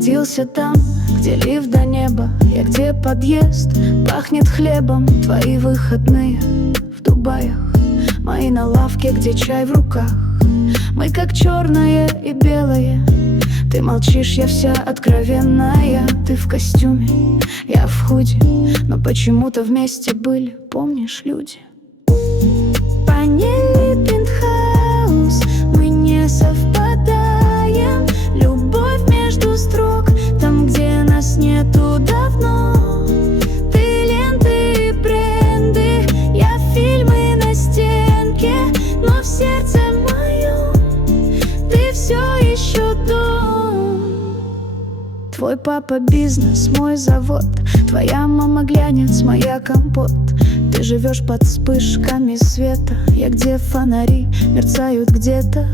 родился там, где лифт до неба, я где подъезд пахнет хлебом. Твои выходные в Дубаях, мои на лавке, где чай в руках. Мы как черное и белое. Ты молчишь, я вся откровенная. Ты в костюме, я в худи, но почему-то вместе были, помнишь, люди? Панели, пентхаус, мы не совпадаем. Любовь между строк, там, где нас нету давно. Ты ленты и бренды, я фильмы на стенке, но в сердце моем ты все еще дом. Твой папа бизнес, мой завод, твоя мама глянец, моя компот. Ты живешь под вспышками света, я где фонари мерцают где-то.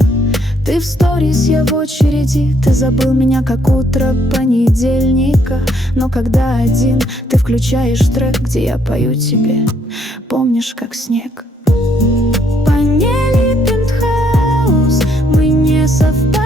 Ты в сторис, я в очереди. Ты забыл меня, как утро понедельника. Но когда один, ты включаешь трек, где я пою тебе, помнишь, как снег. Панели, пентхаус, мы не совпадаем.